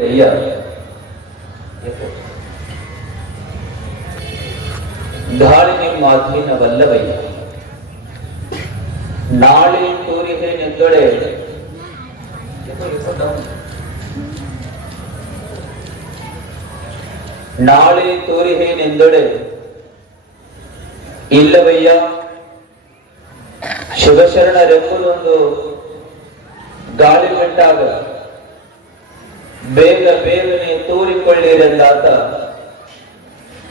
ಅಯ್ಯ ಗಾಳಿ ನಿಮ್ಮ ಅಧೀನವಲ್ಲವಯ್ಯ ನಾಳೆ ತೋರಿಹೆ ನೆಂದೊಡೆ ನಾಳೆ ತೋರಿಹೆ ನೆಂದೊಡೆ ಇಲ್ಲವಯ್ಯ. ಶಿವಶರಣರೆಂಬುದೊಂದು ಗಾಳಿ ಬಿಟ್ಟಾಗ ಬೇಗ ಬೇಗನೆ ತೋರಿಕೊಳ್ಳಿರೆಂದಾತ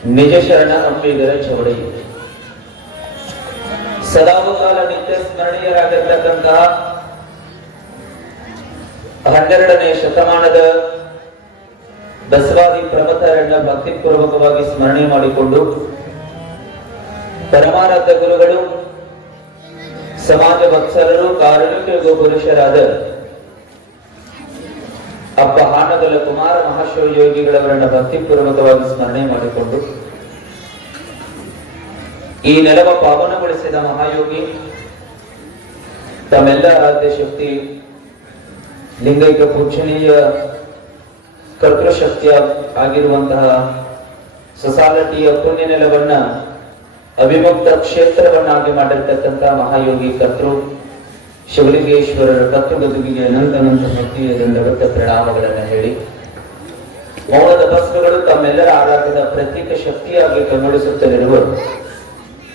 ನಿಜ ಶರಣ ಅಂಬಿಗರ ಚೌಡಿ ಕಾಲ ನಿತ್ಯ ಸ್ಮರಣೀಯರಾಗಿರ್ತಕ್ಕಂತಹ ಹನ್ನೆರಡನೇ ಶತಮಾನದ ಬಸವಾದಿ ಪ್ರಮಥರನ್ನ ಭಕ್ತಿಪೂರ್ವಕವಾಗಿ ಸ್ಮರಣೆ ಮಾಡಿಕೊಂಡು ಪರಮಾರಾಧ್ಯ ಗುರುಗಳು, ಸಮಾಜ ಭಕ್ತರರು ಕಾರುಣಿಕ ಪುರುಷರಾದ ಅಪ್ಪ ಹಾನಗಲ ಕುಮಾರ ಮಹಾಶಿವಯೋಗಿಗಳವರನ್ನ ಭಕ್ತಿಪೂರ್ವಕವಾಗಿ ಸ್ಮರಣೆ ಮಾಡಿಕೊಂಡು ಈ ನೆಲವ ಪಾವನಗೊಳಿಸಿದ ಮಹಾಯೋಗಿ, ತಮ್ಮೆಲ್ಲ ಆರಾಧ್ಯ ಶಕ್ತಿ, ಲಿಂಗೈಕ ಪೂಜನೀಯ ಕರ್ತೃಶಕ್ತಿಯ ಆಗಿರುವಂತಹ ಸೊಸಾಲಿಟಿಯ ಪುಣ್ಯ ನೆಲವನ್ನ ಅವಿಮುಕ್ತ ಕ್ಷೇತ್ರವನ್ನಾಗಿ ಮಾಡಿರ್ತಕ್ಕಂತಹ ಮಹಾಯೋಗಿ ಕರ್ತೃ. ಶಿವಲಿಂಗೇಶ್ವರರ ಕತ್ತುಗದುಗಿಗೆ ಅನಂತ ಅನಂತ ಭಕ್ತಿಯ ದಂಡವತ್ತ ಪ್ರಣಾಮಗಳನ್ನು ಹೇಳಿ. ಮೌನದ ಭಸ್ಮಗಳು ತಮ್ಮೆಲ್ಲರ ಆರಾಧದ ಪ್ರತ್ಯೇಕ ಶಕ್ತಿಯಾಗಿ ಕಂಗೊಳಿಸುತ್ತಲಿರುವ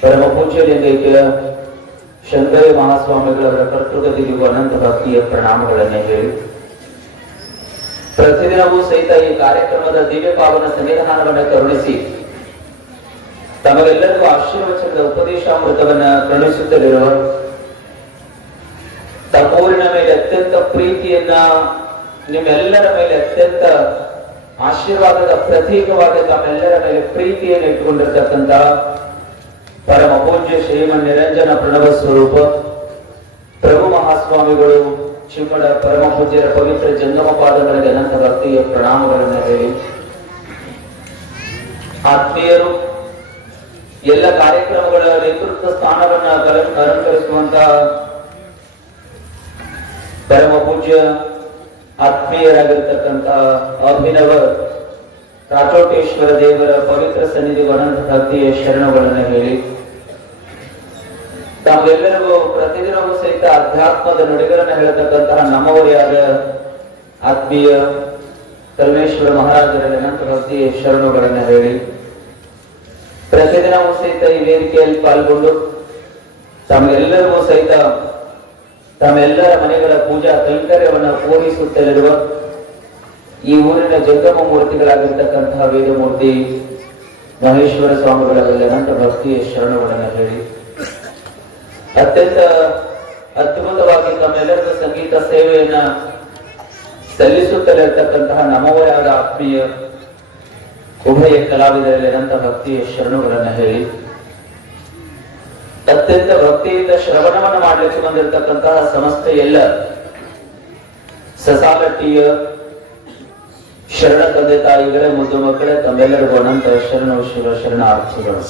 ಪರಮ ಪೂಜ್ಯ ಲಿಂಗೈಕ್ಯ ಶಂಕರ ಮಹಾಸ್ವಾಮಿಗಳವರ ಕರ್ತೃಗದಿಗೂ ಅನಂತ ಭಕ್ತಿಯ ಪ್ರಣಾಮಗಳನ್ನು ಹೇಳಿ. ಪ್ರತಿದಿನವೂ ಸಹಿತ ಈ ಕಾರ್ಯಕ್ರಮದ ದಿವ್ಯ ಪಾವನ ಸನ್ನಿಧಾನವನ್ನು ಕರುಣಿಸಿ ತಮಗೆಲ್ಲರಿಗೂ ಆಶೀರ್ವಚನದ ಉಪದೇಶಾಮೃತವನ್ನು ಕರುಣಿಸುತ್ತಲಿರುವ ತಮ್ಮೂರಿನ ಮೇಲೆ ಅತ್ಯಂತ ಪ್ರೀತಿಯನ್ನ ನಿಮ್ಮೆಲ್ಲರ ಮೇಲೆ ಅತ್ಯಂತ ಆಶೀರ್ವಾದದ ಪ್ರತೀಕವಾಗಿ ತಮ್ಮೆಲ್ಲರ ಮೇಲೆ ಪ್ರೀತಿಯನ್ನು ಇಟ್ಟುಕೊಂಡಿರ್ತಕ್ಕಂಥ ಪರಮ ಪೂಜ್ಯ ಶ್ರೀಮ ನಿರಂಜನ ಪ್ರಣವ ಸ್ವರೂಪ, ಪ್ರಭು ಮಹಾಸ್ವಾಮಿಗಳು, ಚಿಮ್ಮಡ ಪರಮ ಪೂಜ್ಯರ ಪವಿತ್ರ ಜಂಗಮ ಪಾದಗಳಿಗೆ ಅನಂತ ಭಕ್ತಿಯ ಪ್ರಣಾಮಗಳನ್ನು ಹೇಳಿ. ಆತ್ಮೀಯರು, ಎಲ್ಲ ಕಾರ್ಯಕ್ರಮಗಳ ನೇತೃತ್ವ ಸ್ಥಾನವನ್ನ ಅಲ- ಅಲಂಕರಿಸುವಂತಹ ಪರಮ ಪೂಜ್ಯ ಆತ್ಮೀಯರಾಗಿರ್ತಕ್ಕಂಥ ಅಭಿನವ ರಾಚೋಟೇಶ್ವರ ದೇವರ ಪವಿತ್ರ ಸನ್ನಿಧಿ ಅನಂತ ಭಕ್ತಿಯ ಶರಣಗಳನ್ನು ಹೇಳಿ. ತಾವೆಲ್ಲರಿಗೂ ಪ್ರತಿದಿನವೂ ಸಹಿತ ಅಧ್ಯಾತ್ಮದ ನುಡಿಗಳನ್ನು ಹೇಳ್ತಕ್ಕಂತಹ ನಮ್ಮವರಿಯಾದ ಆತ್ಮೀಯ ಪರಮೇಶ್ವರ ಮಹಾರಾಜರ ಅನಂತ ಭಕ್ತಿಯ ಶರಣಗಳನ್ನು ಹೇಳಿ. ಪ್ರತಿದಿನವೂ ಸಹಿತ ಈ ವೇದಿಕೆಯಲ್ಲಿ ಪಾಲ್ಗೊಂಡು ತಮ್ಮೆಲ್ಲರಿಗೂ ಸಹಿತ ತಮ್ಮೆಲ್ಲರ ಮನೆಗಳ ಪೂಜಾ ಕೈಂಕರ್ಯವನ್ನು ಪೂರೈಸುತ್ತಲಿರುವ ಈ ಊರಿನ ಜಂಗಮ ಮೂರ್ತಿಗಳಾಗಿರ್ತಕ್ಕಂತಹ ವೇದಮೂರ್ತಿ ಮಹೇಶ್ವರ ಸ್ವಾಮಿಗಳಲ್ಲಿ ಅನಂತ ಭಕ್ತಿಯ ಶರಣವನ್ನು ಹೇಳಿ. ಅತ್ಯಂತ ಅದ್ಭುತವಾಗಿ ತಮ್ಮೆಲ್ಲರ ಸಂಗೀತ ಸೇವೆಯನ್ನ ಸಲ್ಲಿಸುತ್ತಲಿರ್ತಕ್ಕಂತಹ ನಮ್ಮವರಾದ ಆತ್ಮೀಯ ಉಭಯ ಕಲಾವಿದರಲ್ಲಿ ಅನಂತ ಭಕ್ತಿಯ ಶರಣಗಳನ್ನು ಹೇಳಿ. ಅತ್ಯಂತ ಭಕ್ತಿಯಿಂದ ಶ್ರವಣವನ್ನು ಮಾಡಲಿಕ್ಕೆ ಬಂದಿರತಕ್ಕಂತಹ ಸಮಸ್ತ ಎಲ್ಲ. ಸಸಾಲಟ್ಟಿಯ ಶರಣ ತಂದೆ ತಾಯಿಗಳೇ, ಮುದ್ದು ಮಕ್ಕಳೇ, ತಮ್ಮೆಲ್ಲರಿಗೂ ಅನಂತ ಶರಣ, ಶಿವ ಶರಣಾರ್ಥಿಗಳು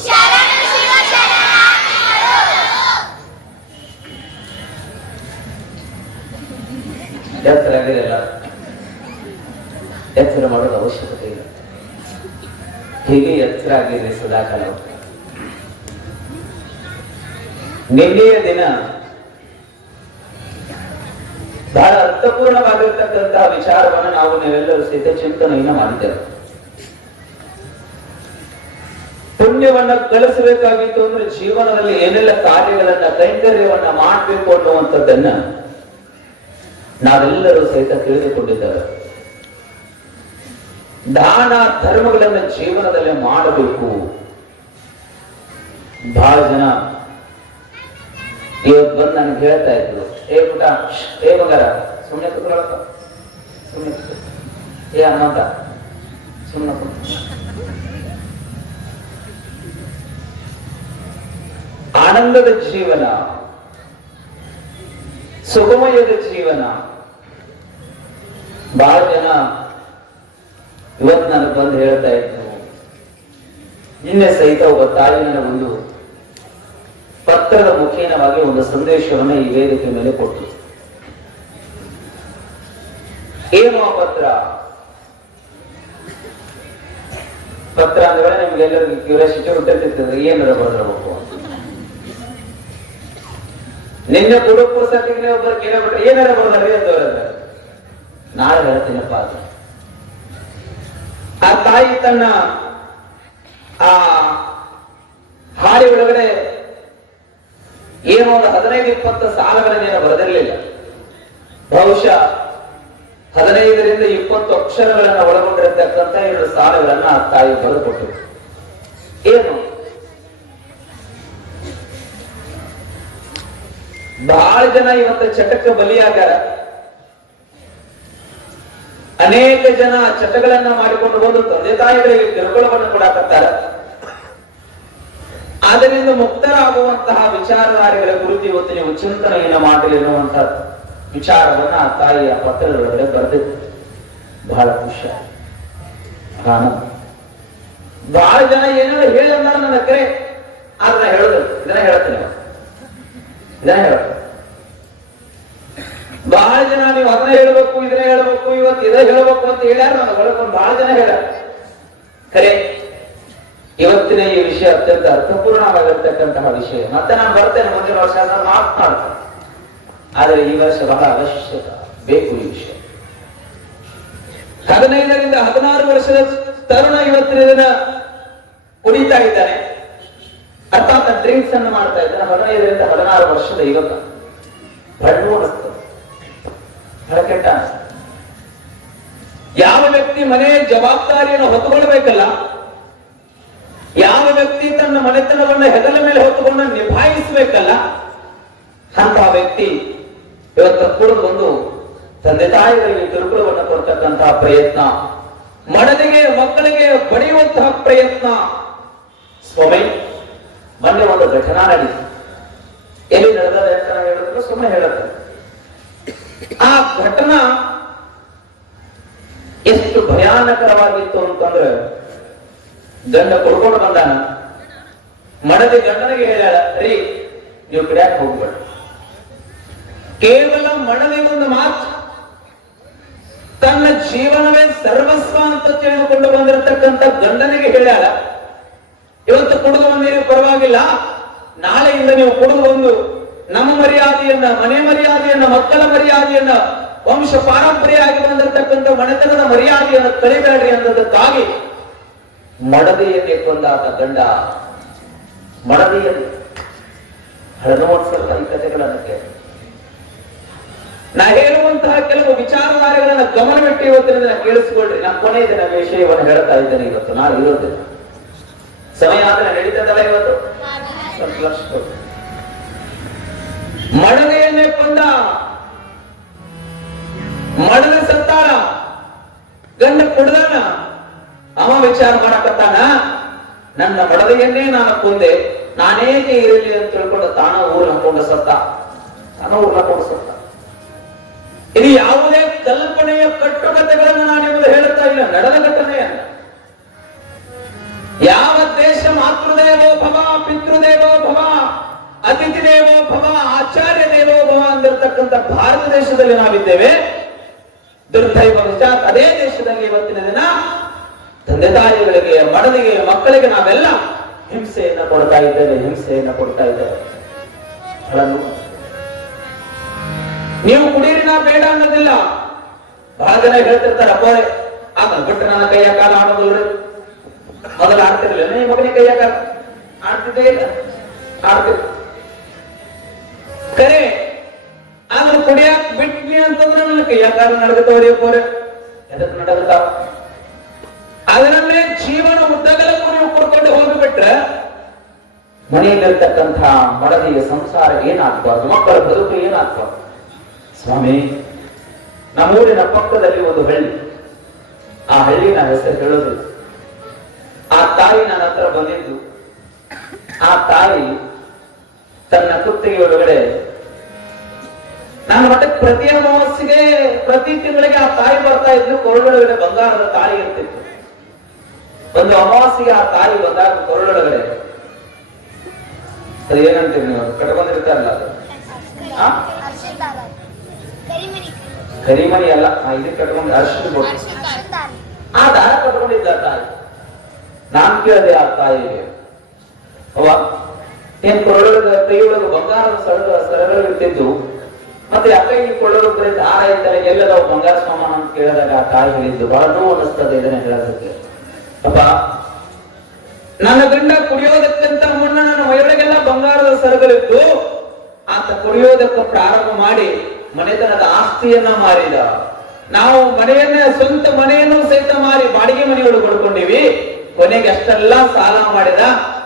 ಎತ್ತರ ಆಗಿರಲ್ಲ ಎತ್ತರ ಮಾಡೋದು ಅವಶ್ಯಕತೆ ಇಲ್ಲ. ಹೀಗೆ ಎತ್ತರ ಆಗಿರಲಿ ಸದಾಕಾಲ ನಿನ್ನೆಯ ದಿನ. ಬಹಳ ಅರ್ಥಪೂರ್ಣವಾಗಿರ್ತಕ್ಕಂತಹ ವಿಚಾರವನ್ನು ನಾವು ನೀವೆಲ್ಲರೂ ಸಹಿತ ಚಿಂತನೆಯನ್ನು ಮಾಡಿದ್ದೇವೆ. ಪುಣ್ಯವನ್ನು ಕಳಿಸಬೇಕಾಗಿತ್ತು ಅಂದ್ರೆ ಜೀವನದಲ್ಲಿ ಏನೆಲ್ಲ ಕಾರ್ಯಗಳನ್ನ, ಕೈಂಕರ್ಯವನ್ನ ಮಾಡಬೇಕು ಅನ್ನುವಂಥದ್ದನ್ನ ನಾವೆಲ್ಲರೂ ಸಹಿತ ತಿಳಿದುಕೊಂಡಿದ್ದೇವೆ. ದಾನ ಧರ್ಮಗಳನ್ನ ಜೀವನದಲ್ಲಿ ಮಾಡಬೇಕು. ಬಹಳ ಜನ ಇವತ್ತು ಬಂದು ನನಗೆ ಹೇಳ್ತಾ ಇದ್ರು, ಏ ಪುಟ ಏ ಮಗರ ಸುಮ್ಮನೆ ಕುತ್ಕೊಳಪ್ಪ ಸುಮ್ಮನೆ ಏ ಅನ್ನೋದ ಸುಮ್ಮನೆ. ಆನಂದದ ಜೀವನ, ಸುಖಮಯದ ಜೀವನ, ಬಹಳ ಜನ ಇವತ್ತು ನನಗೆ ಬಂದು ಹೇಳ್ತಾ ಇದ್ರು, ನಿನ್ನೆ ಸಹಿತ ಒಬ್ಬ ತಾಯಿ ಒಂದು ಪತ್ರದ ಮುಖೇನವಾಗಿ ಒಂದು ಸಂದೇಶವನ್ನು ಈ ವೇದಿಕೆ ಮೇಲೆ ಕೊಟ್ಟು ಏನು ಆ ಪತ್ರ? ಪತ್ರ ಅಂದ್ರೆ ನಿಮ್ಗೆಲ್ಲರಿಗೂ ಕ್ಯೂರಿಯಾಸಿಟಿ ಹುಟ್ಟಿರ್ತದೆ ಏನಾರ ಬರೆದಿರ್ಬೇಕು ನಿನ್ನೆ ಕೂಡ ಪುಸ್ತಕಕ್ಕೆ ಒಬ್ಬರು ಕೇಳಬಿಟ್ರೆ ಏನಾರ ಬರ್ದಾರೆ ಅಂತ ಹೇಳಿದ್ರೆ. ನಾಳೆ ಹೇಳ್ತೀನಪ್ಪ ಅದು. ಆ ತಾಯಿ ತನ್ನ ಆ ಹಾಡಿ ಒಳಗಡೆ ಏನೋ ಒಂದು ಹದಿನೈದು, ಇಪ್ಪತ್ತು ಸಾಲಗಳನ್ನೇನು ಬರೆದಿರಲಿಲ್ಲ. ಬಹುಶಃ ಹದಿನೈದರಿಂದ ಇಪ್ಪತ್ತು ಅಕ್ಷರಗಳನ್ನ ಒಳಗೊಂಡಿರತಕ್ಕಂತ ಎರಡು ಸಾಲಗಳನ್ನ ತಾಯಿ ಬರೆದುಕೊಟ್ಟರು. ಏನು? ಬಹಳ ಜನ ಇವತ್ತು ಚಟಕ್ಕೆ ಬಲಿಯಾಗಾರ ಅನೇಕ ಜನ ಚಟಗಳನ್ನ ಮಾಡಿಕೊಂಡು ಬಂದು ತಂದೆ ತಾಯಿಗಳಿಗೆ ಕಿರುಕುಳವನ್ನು ಕೊಡಾಕತ್ತಾರ. ಅದರಿಂದ ಮುಕ್ತರಾಗುವಂತಹ ವಿಚಾರಧಾರೆಗಳ ಕುರಿತು ಇವತ್ತು ನೀವು ಚಿಂತನೆಯನ್ನು ಮಾಡಲಿ ಎನ್ನುವಂತಹ ವಿಚಾರವನ್ನ ಆ ತಾಯಿಯ ಪತ್ರದೊಳಗಡೆ ಬರೆದಿತ್ತು ಬಹಳ ಖುಷಿ. ಬಹಳ ಜನ ಏನಾದ್ರು ಹೇಳಿ ನನ್ನ ಕರೆ. ಅದನ್ನ ಹೇಳುದು ಇದನ್ನ ಹೇಳ್ತೀನಿ ನಾನು. ಇದನ್ನ ಹೇಳ ಬಹಳ ಜನ ನೀವು ಅದನ್ನ ಹೇಳ್ಬೇಕು, ಇದನ್ನ ಹೇಳ್ಬೇಕು, ಇವತ್ತು ಇದ ಹೇಳ್ಬೇಕು ಅಂತ ಹೇಳ್ಯಾರ ನಾನು ಬಹಳ ಜನ ಹೇಳ ಖರೆ ಇವತ್ತಿನ ಈ ವಿಷಯ ಅತ್ಯಂತ ಅರ್ಥಪೂರ್ಣವಾಗಿರ್ತಕ್ಕಂತಹ ವಿಷಯ. ಮತ್ತೆ ನಾನು ಬರ್ತೇನೆ ಮುಂದಿನ ವರ್ಷ ಮಾತನಾಡ್ತೇನೆ ಆದರೆ ಈ ವರ್ಷ ಬಹಳ ಅವಶ್ಯಕ. ಬೇಕು ಈ ವಿಷಯ. ಹದಿನೈದರಿಂದ ಹದಿನಾರು ವರ್ಷದ ತರುಣ ಇವತ್ತಿನ ದಿನ ಕುಡಿತಾ ಇದ್ದಾನೆ. ಅರ್ಥಾತ್ ಡ್ರಿಂಕ್ಸ್ ಅನ್ನು ಮಾಡ್ತಾ ಇದ್ದಾನೆ. ಹದಿನೈದರಿಂದ ಹದಿನಾರು ವರ್ಷದ ಯುವಕ. ಕೆಟ್ಟ ಯಾವ ವ್ಯಕ್ತಿ ಮನೆ ಜವಾಬ್ದಾರಿಯನ್ನು ಹೊತ್ತುಕೊಳ್ಬೇಕಲ್ಲ ಯಾವ ವ್ಯಕ್ತಿ ತನ್ನ ಮನೆತನವನ್ನು ಹೆಗಲ ಮೇಲೆ ಹೊತ್ತುಕೊಂಡು ನಿಭಾಯಿಸಬೇಕಲ್ಲ ಅಂತ ವ್ಯಕ್ತಿ ಇವತ್ತು ಬಂದು ತಂದೆ ತಾಯಿಗಳಿಗೆ ಕಿರುಕುಳವನ್ನು ಕೊಡ್ತಕ್ಕಂತಹ ಪ್ರಯತ್ನ, ಮಡದಿಗೆ ಮಕ್ಕಳಿಗೆ ಬಡಿಯುವಂತಹ ಪ್ರಯತ್ನ, ಸ್ವಾಮಿ, ಮೊನ್ನೆ ಒಂದು ಘಟನಾ ನಡೀತು. ಎಲ್ಲಿ ನಡೆದ ಹೇಳಿದ್ರು ಸುಮ್ಮನೆ ಹೇಳುತ್ತೆ ಆ ಘಟನಾ ಎಷ್ಟು ಭಯಾನಕರವಾಗಿತ್ತು ಅಂತಂದ್ರೆ ಗಂಡ ಕೊಡ್ಕೊಂಡು ಬಂದಾನ? ಮಡದಿ ಗಂಡನಿಗೆ ಹೇಳ್ಯಾಳ, ರೀ, ನೀವು ಕುಡಿಯಾಕ ಹೋಗ್ಬೇಡ. ಕೇವಲ ಮಡದಿ ಒಂದು ಮಾತು. ತನ್ನ ಜೀವನವೇ ಸರ್ವಸ್ವ ಅಂತ ತಿಳಿದುಕೊಂಡು ಬಂದಿರತಕ್ಕಂತ ಗಂಡನಿಗೆ ಹೇಳ್ಯಾಳ, ಇವತ್ತು ಕುಡಿದು ಬಂದಿರಿ ಪರವಾಗಿಲ್ಲ. ನಾಳೆಯಿಂದ ನೀವು ಕುಡಿದು ಬಂದು ನಮ್ಮ ಮರ್ಯಾದೆಯನ್ನ, ಮನೆ ಮರ್ಯಾದೆಯನ್ನ, ಮಕ್ಕಳ ಮರ್ಯಾದೆಯನ್ನ, ವಂಶ ಪಾರಂಪರ್ಯವಾಗಿ ಬಂದಿರತಕ್ಕಂಥ ಮನೆತನದ ಮರ್ಯಾದೆಯನ್ನು ಕಳಿಬೇಡ್ರಿ ಅನ್ನೋದಕ್ಕಾಗಿ ಮಡದಿಯನ್ನೇ ಕೊಂದಾದ ಗಂಡ ಮಡದಿಯಲ್ಲಿ ಹಳನೋತ್ಸವದ ಈ ಕಥೆಗಳನ್ನು ಕೇಳಿ. ನಾ ಹೇಳುವಂತಹ ಕೆಲವು ವಿಚಾರಧಾರೆಗಳನ್ನ ಗಮನವಿಟ್ಟು ಇವತ್ತಿನ ಕೇಳಿಸಿಕೊಳ್ಳಿ ನಾನು ಕೊನೆಯ ದಿನ ವಿಷಯವನ್ನು ಹೇಳ್ತಾ ಇದ್ದೇನೆ ಇವತ್ತು. ನಾನು ಇರೋದಿಲ್ಲ. ಸಮಯ ಆದ್ರೆ ನಡೀತದಲ್ಲ ಇವತ್ತು? ಮಡಲೆಯನ್ನೇ ಕೊಂದ ಮಡಲೆ ಸತ್ತಾರ, ಗಂಡ ಕುಡ್ದಾನ ಅವ ವಿಚಾರ ಮಾಡಕತ್ತಾನ? ನನ್ನ ಮಡದಿಯನ್ನೇ ನಾನು ಕೊಂದೆ. ನಾನೇಕೆ ಇರಲಿ ಅಂತ ತಿಳ್ಕೊಂಡು ತಾನ ಊರ್ ಹಾಕೊಂಡ ಸತ್ತ. ತಾನ ಊರ್ ಹಾಕೊಂಡ ಸತ್ತ. ಇದು ಯಾವುದೇ ಕಲ್ಪನೆಯ ಕಟ್ಟುಕತೆಗಳನ್ನು ನಾನು ನಿಮಗೆ ಹೇಳುತ್ತಾ ಇಲ್ಲ. ನಡೆದ ಘಟನೆಯನ್ನ. ಯಾವ ದೇಶ ಮಾತೃದೇವೋ ಭವ, ಪಿತೃದೇವೋ ಭವ ಅತಿಥಿ ದೇವೋ ಭವ ಆಚಾರ್ಯ ದೇವೋ ಭವ ಅಂದಿರತಕ್ಕಂಥ ಭಾರತ ದೇಶದಲ್ಲಿ ನಾವಿದ್ದೇವೆ. ದುರ್ದೈವ ವಿಚಾರ ಅದೇ ದೇಶದಲ್ಲಿ ಇವತ್ತಿನ ದಿನ ತಂದೆ ತಾಯಿಗಳಿಗೆ ಮಡದಿಗೆ, ಮಕ್ಕಳಿಗೆ ನಾವೆಲ್ಲ ಹಿಂಸೆಯನ್ನ ಕೊಡ್ತಾ ಇದ್ದೇವೆ, ಹಿಂಸೆಯನ್ನ ಕೊಡ್ತಾ ಇದ್ದೇವೆ. ನೋವು. ನೀವು ಕುಡೀರಿ ಬೇಡ ಅನ್ನೋದಿಲ್ಲ. ಬಹಳ ಜನ ಹೇಳ್ತಿರ್ತಾರ, ಅಪ್ಪ ಆತ ಬಿಟ್ಟು ನನ್ನ ಕೈಯ ಕಾಲ ಆಡೋದಿಲ್ರಿ? ಮೊದಲು ಆಡ್ತಿರ್ಲಿಲ್ಲ. ನೀ ಮಗನಿಗೆ ಕೈಯ ಕಾಲ ಆಡ್ತಿದ್ದೇ ಇಲ್ಲ. ಆಡ್ತಿರ್ ಕರೆ ಆದ್ರೆ ಕುಡಿಯಾಕ ಬಿಟ್ನಿ ಅಂತಂದ್ರೆ ನನ್ನ ಕೈಯ ಕಾಲ ನಡೆದವ್ರಿ ಅಪ್ಪವ್ರೆ ಎದಕ್ ನಡಗತ್ತಾವ ಅದರಲ್ಲೇ ಜೀವನ ಉದ್ದಗಲಕ್ಕೂ ನೀವು ಕುಡ್ಕೊಂಡು ಹೋಗಿಬಿಟ್ರೆ, ಮನೆಯಲ್ಲಿರ್ತಕ್ಕಂಥ ಮಡದಿಯ ಸಂಸಾರ ಏನಾಗ್ಬಾರ್ದು, ಮಕ್ಕಳ ಬದುಕು ಏನಾಗ್ಬಾರ್ದು? ಸ್ವಾಮಿ, ನಮ್ಮೂರಿನ ಪಕ್ಕದಲ್ಲಿ ಒಂದು ಹಳ್ಳಿ. ಆ ಹಳ್ಳಿ ನನ್ನ ಹೆಸರು ಹೇಳೋದು ಆ ತಾಯಿ ನನ್ನ ಹತ್ರ ಬಂದಿದ್ದು. ಆ ತಾಯಿ ತನ್ನ ಕುತ್ತಿಗೆ ಒಳಗಡೆ ನಾನು ಮಟ್ಟಕ್ಕೆ ಪ್ರತಿ ಅಮಾವಾಸ್ಯೆಗೆ ಪ್ರತಿ ತಿಂಗಳಿಗೆ ಆ ತಾಯಿ ಬರ್ತಾ ಇದ್ಲು. ಕೊರಳೊಳಗಡೆ ಬಂಗಾರದ ತಾಳಿ ಇರ್ತಿತ್ತು. ಒಂದು ಅಮಾವಾಸ್ಯೆಗೆ ಆ ತಾಯಿ ಬಂದಾಗ ಕೊರಳೊಳಗಡೆ. ಅದು ಏನಂತೀರಿ ನೀವು? ಕಟ್ಕೊಂಡಿರ್ತಾರಲ್ಲ ಅದು? ಕರಿಮಣಿ ಅಲ್ಲ. ಇದಕ್ಕೆ ಕಟ್ಕೊಂಡು ಅರ್ಶಿನ ಕೊಟ್ಟು ಆ ದಾರ ಕಟ್ಕೊಂಡಿದ್ದ ತಾಯಿ. ನಾನ್ ಕೇಳಿದೆ ಆ ತಾಯಿ ಅವ್ವ, ಏನ್ ಕೊರಳದ ಕೈಯೊಳಗೆ ಬಂಗಾರದ ಸರಳ ಇರ್ತಿದ್ದು ಮತ್ತೆ ಅಕ್ಕ ಈ ಕೊಳ್ಳೋದು ಬರೀ ದಾರ ಇದ್ದಾರೆ ಎಲ್ಲದ ಬಂಗಾರ ಸಾಮಾನು ಅಂತ ಕೇಳಿದಾಗ ಆ ತಾಯಿ ಹೇಳಿದ್ದು, ಬಹಳ ನೋವು ಅನಿಸ್ತದೆ ಇದನ್ನ ಹೇಳೋದಕ್ಕೆ. ಅಪ್ಪ, ನನ್ನ ಗಂಡ ಕುಡಿಯೋದಕ್ಕಂತ ಮುನ್ನ ನನ್ನ ಮೈಯೊಳಗೆಲ್ಲ ಬಂಗಾರದ ಸರಗಳಿತ್ತು ಆತ ಕುಡಿಯೋದಕ್ಕೆ ಪ್ರಾರಂಭ ಮಾಡಿ ಮನೆತನದ ಆಸ್ತಿಯನ್ನ ಮಾರಿದ. ನಾವು ಮನೆಯನ್ನ, ಸ್ವಂತ ಮನೆಯನ್ನು ಸಹಿತ ಮಾರಿ ಬಾಡಿಗೆ ಮನೆಯೊಳಗೆ ಕೊಡ್ಕೊಂಡಿವಿ ಕೊನೆಗೆ ಅಷ್ಟೆಲ್ಲ ಸಾಲ ಮಾಡಿದ.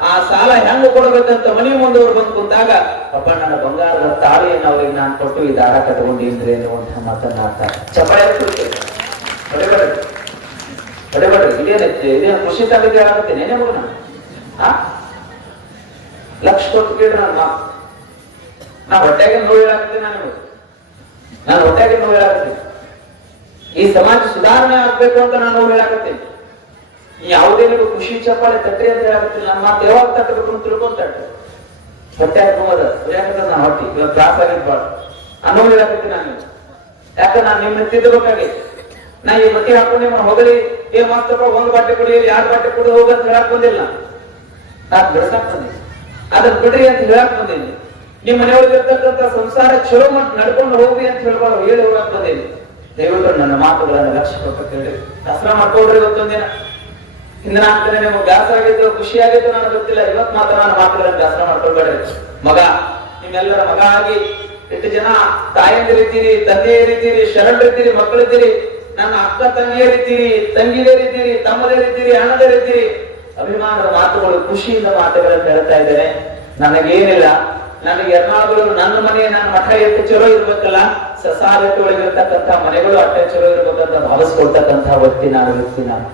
ಆ ಸಾಲ ಹೆಂಗ್ ಕೊಡಬೇಕಂತ ಮನೆ ಮುಂದವ್ರು ಬಂದು ಕುಂತಾಗ, ಅಪ್ಪ, ನನ್ನ ಬಂಗಾರದ ತಾಳಿಯನ್ನು ಅವ್ರಿಗೆ ನಾನು ಕೊಟ್ಟು ಈ ದಾರ ಕಟ್ಕೊಂಡಿದ್ರೆ ಅನ್ನುವಂತಹ ಮಾತನ್ನ ಚಪಾಳಿ ಹೊಡೆಬೇಡ್ರಿ ಬಡ ಇದೇನೈತಿ ಇದೇನು ಕೃಷಿ ತಗೊಂಡು ಆಗುತ್ತೆ ಏನೇ ಮಗನ ಲಕ್ಷ ಕೊಟ್ಟು ಕೇಳ್ರಿ ನನ್ನ ಮಾತು. ನಾ ಹೊಟ್ಟೆಗೆ ನೋವು ಹೇಳಾಗ್ತೀನಿ ನಾನು. ನಾನು ಹೊಟ್ಟೆಗೆ ನೋವು ಹೇಳಾಗ್ತೀನಿ ಈ ಸಮಾಜ ಸುಧಾರಣೆ ಆಗ್ಬೇಕು ಅಂತ ನಾನು ನೋವು ಹೇಳಾಕತ್ತೀನಿ ಈ ಯಾವುದೇ ನೀವು ಖುಷಿ ಚಪ್ಪಾಳೆ ತಟ್ಟಿ ಅಂತ ಹೇಳಾಕತ್ತೀನಿ ನನ್ನ ಮಾತು ಯಾವಾಗ ತಟ್ಟಬೇಕು ಅಂತ ತಿಳ್ಕೊಂಡ್ ತಟ್ಟು ಹೊಟ್ಟೆ ಹಾಕೋದ ಯಾಕಂದ್ರೆ ನಾ ಹೊಟ್ಟಿ. ಇವಾಗ ಕ್ಲಾಸ್ ಆಗಿರ್ಬಾರ್ದು. ಅನ್ನೋ ಹೇಳಾಕತ್ತೀನಿ ನಾನು. ಯಾಕಂದ್ರೆ ನಾನು ನಿಮ್ಮ ತಿದ್ದಬೇಕಾಗೈತಿ. ನಾ ಈ ಬಟ್ಟೆ ಹಾಕೊಂಡು ಹೊಗಳಿ ಏ ಮಾಸ್ತಪ್ಪ ಒಂದ್ ಬಟ್ಟೆ ಕೊಡಿ ಯಾರು ಬಟ್ಟೆ ಕೊಡಿ ಹೋಗಂತ ಹೇಳಕ್ ಬಂದಿಲ್ಲ. ನಾ ಬಿಡ್ಸಕ್ ಬಂದಿನಿ ಅದನ್ನ ಬಿಡ್ರಿ ಅಂತ ಹೇಳಕ್ ಬಂದೇನಿ ನಿಮ್ಮ ಮನೆಯೊಳಗೆ ಇರ್ತಕ್ಕಂಥ ಸಂಸಾರ ಚಲೋ ಮಟ್ ನಡ್ಕೊಂಡು ಹೋಗ್ರಿ ಅಂತ ಹೇಳ್ಬಾರ್ದು. ಹೇಳಿ ಹೋಗಕ್ ಬಂದೇನಿ ದಯವಿಟ್ಟು ನನ್ನ ಮಾತುಗಳನ್ನ ಕೊಟ್ಟು ಕೇಳಿ ದಸರಾ ಮಾಡ್ಕೊಳ್ರಿ ಇವತ್ತೊಂದಿನ. ಹಿಂದಿನ ಆಗ್ತಾನೆ ನಿಮ್ಗೆ ಬ್ಯಾಸರ ಆಗಿದ್ದು ಖುಷಿ ಆಗಿದ್ದು ನನಗೆ ಗೊತ್ತಿಲ್ಲ. ಇವತ್ ಮಾತ್ರ ನಾನು ಮಾತುಗಳನ್ನ ದಸರಾ ಮಾಡ್ಕೊಳ್ಬೇಡ್ರಿ ಮಗ, ನಿಮ್ಮೆಲ್ಲರ ಮಗ ಆಗಿ, ಎಷ್ಟು ಜನ ತಾಯಂದಿರಿದ್ದೀರಿ, ತಂದೆಯರಿದ್ದೀರಿ, ಶರಣರಿದ್ದೀರಿ, ಮಕ್ಕಳಿದ್ದೀರಿ ನನ್ನ ಅಕ್ಕ ತಂಗಿಯರಿದ್ದೀರಿ ತಂಗಿಯರಿದ್ದೀರಿ, ತಮ್ಮದರಿದ್ದೀರಿ, ಅಣ್ಣದರಿದ್ದೀರಿ. ಅಭಿಮಾನದ ಮಾತುಗಳು, ಖುಷಿಯಿಂದ ಮಾತುಗಳನ್ನು ಹೇಳ್ತಾ ಇದ್ದೇನೆ. ನನಗೇನಿಲ್ಲ, ನನಗೆ ಎರ್ನಾಳುಗಳು ನನ್ನ ಮನೆಯ ನನ್ನ ಮಠ ಎಷ್ಟು ಚಲೋ ಇರ್ಬೇಕಲ್ಲ ಸಸಾರಕ್ಕೆ ಒಳಗಿರ್ತಕ್ಕಂಥ ಮನೆಗಳು ಅಟ್ಟೆ ಚಲೋ ಇರ್ಬೇಕಂತ ಭಾವಿಸ್ಕೊಳ್ತಕ್ಕಂಥ ವ್ಯಕ್ತಿ ನಾನು ವ್ಯಕ್ತಿ ನಾನು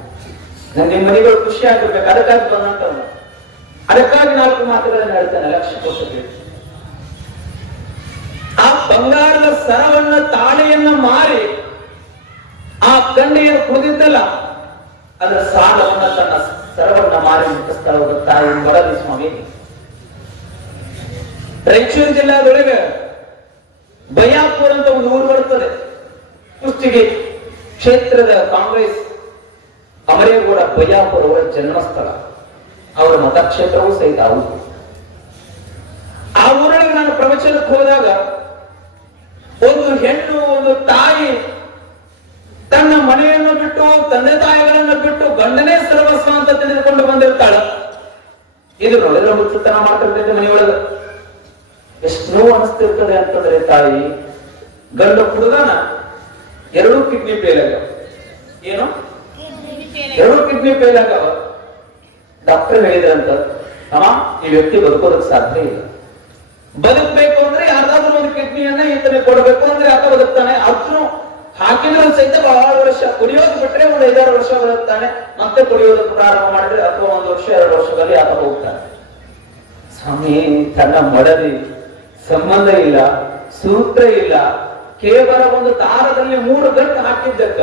ನನಗೆ ಮನೆಗಳು ಖುಷಿ ಆಗಿರ್ಬೇಕು, ಅದಕ್ಕಾಗಿ ಬಂದಂತವನು ಅದಕ್ಕಾಗಿ ನಾಲ್ಕು ಮಾತುಗಳನ್ನು ಹೇಳ್ತೇನೆ, ಲಕ್ಷ ಆ ಬಂಗಾರದ ಸರವನ್ನ ತಾಳೆಯನ್ನ ಮಾರಿ ಗಂಡೆಯನ್ನು ಕುಡಿದಿದ್ದಲ್ಲ ಅದರ ಸಾಲವನ್ನು ತನ್ನ ಸರವನ್ನ ಮಾರಿ ಮುಟ್ಟಿಸ್ತಾ ತಾಯಿ ಬರಲಿ ಸ್ವಾಮಿ. ರಾಯಚೂರು ಜಿಲ್ಲಾದೊಳಗೆ ಬಯಾಪುರ ಅಂತ ಒಂದು ಊರು ಬರುತ್ತದೆ ಕುಸ್ತಿಗೆ ಕ್ಷೇತ್ರದ ಕಾಂಗ್ರೆಸ್ ಅಮರೇಗೌಡ ಬಯ್ಯಾಪುರ ಅವರ ಜನ್ಮಸ್ಥಳ. ಅವರ ಮತಕ್ಷೇತ್ರವೂ ಸಹಿತ ಆ ಊರೊಳಗೆ ನಾನು ಪ್ರವಚನಕ್ಕೆ ಹೋದಾಗ ಒಂದು ಹೆಣ್ಣು ಒಂದು ತಾಯಿ ತನ್ನ ಮನೆಯನ್ನು ಬಿಟ್ಟು, ತಂದೆ ತಾಯಿಗಳನ್ನು ಬಿಟ್ಟು ಗಂಡನೇ ಸರ್ವಸ್ವ ಅಂತ ತಿಳಿದುಕೊಂಡು ಬಂದಿರ್ತಾಳ. ಇದು ನೋಡಿದ್ರೆ ಹುಚ್ಚುತನ ಮಾಡ್ತಿರ್ತೈತೆ ಮನೆಯೊಳಗ. ಎಷ್ಟು ನೋವು ಅನಿಸ್ತಿರ್ತದೆ ಅಂತಂದ್ರೆ ತಾಯಿ, ಗಂಡ ಹುಡುಗನ ಎರಡು ಕಿಡ್ನಿ ಫೇಲ್ ಆಗ್ಯಾವ ಏನು? ಎರಡು ಕಿಡ್ನಿ ಫೇಲ್ ಆಗ್ಯಾವ ಡಾಕ್ಟರ್ ಹೇಳಿದ್ರಂತ, ಅಮ್ಮ, ಈ ವ್ಯಕ್ತಿ ಬದುಕೋದಕ್ಕೆ ಸಾಧ್ಯ ಇಲ್ಲ. ಬದುಕಬೇಕು ಅಂದ್ರೆ ಯಾರಾದ್ರೂ ಒಂದು ಕಿಡ್ನಿಯನ್ನ ಈತನೇ ಕೊಡಬೇಕು ಅಂದ್ರೆ ಯಾಕೆ ಬದುಕ್ತಾನೆ. ಅದ್ನು ಹಾಕಿದ್ರು ಸಹಿತ ಬಹಳ ವರ್ಷ ಕುಡಿಯೋದು ಬಿಟ್ರೆ ಒಂದು ಐದಾರು ವರ್ಷ ಬರುತ್ತಾನೆ ಮತ್ತೆ ಕುಡಿಯೋದು ಪ್ರಾರಂಭ ಮಾಡಿದ್ರೆ ಅಥವಾ ಒಂದು ವರ್ಷ, ಎರಡು ವರ್ಷದಲ್ಲಿ ಆತ ಹೋಗ್ತಾನೆ. ಸ್ವಾಮಿ, ತನ್ನ ಮಡದಿ ಸಂಬಂಧ ಇಲ್ಲ, ಸೂತ್ರ ಇಲ್ಲ. ಕೇವಲ ಒಂದು ತಾರದಲ್ಲಿ ಮೂರು ಗಂಟೆ ಹಾಕಿದ್ದಕ್ಕ,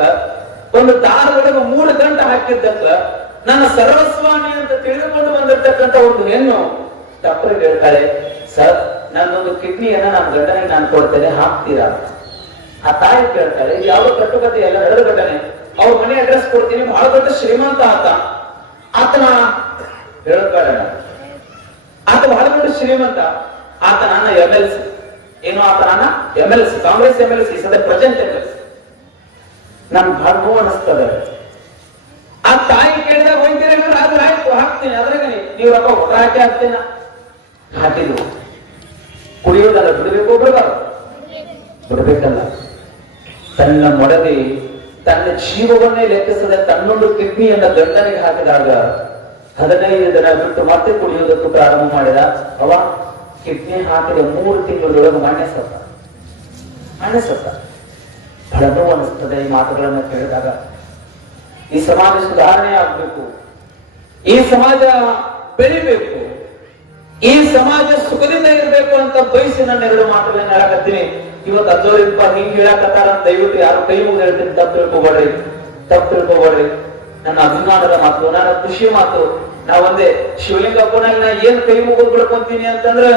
ಒಂದು ತಾರದಲ್ಲಿ ಮೂರು ಗಂಟೆ ಹಾಕಿದ್ದಕ್ಕ, ನನ್ನ ಸರ್ವಸ್ವಾಮಿ ಅಂತ ತಿಳಿದುಕೊಂಡು ಬಂದಿರತಕ್ಕಂತ ಒಂದು ಹೆಣ್ಣು ಡಾಕ್ಟರ್ ಹೇಳ್ತಾರೆ ಸರ್, ನನ್ನೊಂದು ಕಿಡ್ನಿಯನ್ನ ನನ್ನ ಗಂಡನಿಗೆ ನಾನು ಕೊಡ್ತೇನೆ, ಹಾಕ್ತೀರಾ? ಆ ತಾಯಿ ಕೇಳ್ತಾರೆ ಯಾವ ಕಟ್ಟುಕತೆ ಎಲ್ಲ ನಡೆದ ಘಟನೆ. ಅವ್ರ ಮನೆ ಅಡ್ರೆಸ್ ಕೊಡ್ತೀನಿ, ಬಹಳ ದೊಡ್ಡ ಶ್ರೀಮಂತ ಆತ. ಆತನ ಹೇಳ್ತಾರೆ ಆತ ಬಹಳ ದೊಡ್ಡ ಶ್ರೀಮಂತ. ಆತ ನನ್ನ ಎಂ ಎಲ್ ಸಿ ಏನು ಆತ ನನ್ನ M L C Congress M L C ಸದ ಪ್ರೆಸೆಂಟ್ ಎಂ ಎಲ್ ಸಿ ನನ್ ನೋವು ಅನಿಸ್ತದೆ. ಆ ತಾಯಿ ಕೇಳಿದಾಗ ಹೋಗ್ತೀರಿ ಆದ್ರೆ ಆಯ್ತು, ಹಾಕ್ತೀನಿ. ಅದ್ರಾಗ ನೀವು ರೊಕ್ಕ ಒಟ್ಟ ಹಾಕಿ ಹಾಕ್ತೀನ? ಹಾಕಿದ್ರು. ಕುಡಿಯೋದಲ್ಲ ಬಿಡಬೇಕು ಬಿಡಬಾರ್ದು ಬಿಡಬೇಕಲ್ಲ ತನ್ನ ಮೊಡವೆ, ತನ್ನ ಜೀವವನ್ನೇ ಲೆಕ್ಕಿಸದೆ ತನ್ನೊಂದು ಕಿಡ್ನಿಯನ್ನ ಗಂಡನಿಗೆ ಹಾಕಿದಾಗ ಹದಿನೈದು ದಿನ ಬಿಟ್ಟು ಮತ್ತೆ ಕುಡಿಯೋದಕ್ಕೂ ಪ್ರಾರಂಭ ಮಾಡಿದ ಅವ ಕಿಡ್ನಿ ಹಾಕಿದ ಮೂರು ತಿಂಗಳೊಳಗೆ ಮಣ್ಣೆ ಸತ್ತ. ಮಣ್ಣೆ ಸತ್ತ. ಅನಿಸ್ತದೆ ಈ ಮಾತುಗಳನ್ನ ಕೇಳಿದಾಗ. ಈ ಸಮಾಜ ಸುಧಾರಣೆ ಆಗ್ಬೇಕು. ಈ ಸಮಾಜ ಬೆಳಿಬೇಕು. ಈ ಸಮಾಜ ಸುಖದಿಂದ ಇರಬೇಕು ಅಂತ ಬಯಸಿ ನಾನು ಎರಡು ಮಾತುಗಳನ್ನ ಹೇಳಕತ್ತೀನಿ. ಇವತ್ತು ಅಜ್ಜೋರಿಪ್ಪ ಹಿಂಗ್ ಹೇಳಕತ್ತಾರ ದಯವಿಟ್ಟು ಯಾರು ಕೈ ಮುಗಿದು ಹೇಳ್ತೀನಿ. ತಪ್ಪು ತಿಳ್ಕೊಬೇಡ್ರಿ. ತಪ್ಪು ತಿಳ್ಕೊಬೇಡ್ರಿ. ನನ್ನ ಅಭಿಮಾನದ ಮಾತು, ನನ್ನ ಖುಷಿ ಮಾತು. ನಾ ಒಂದೇ ಶಿವಲಿಂಗಪ್ಪನಾಗ ನಾ ಏನ್ ಕೈ ಮುಗಿದು ಬಿಡ್ಕೊಂತೀನಿ ಅಂತಂದ್ರ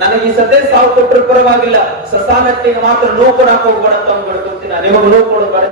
ನನಗೆ ಈ ಸದ್ಯ ಸಾವು ಕೊಟ್ಟರು ಪರವಾಗಿಲ್ಲ. ಸಸಾನಟ್ಟಿಗೆ ಮಾತ್ರ ನೋವು ಕೊಡಕ್ ಹೋಗ್ಬೇಡ ಅಂತ ಬಿಡ್ಕೊಂತೀನಿ ನಿಮಗ್ ನೋವು ಕೊಡಬೇಡ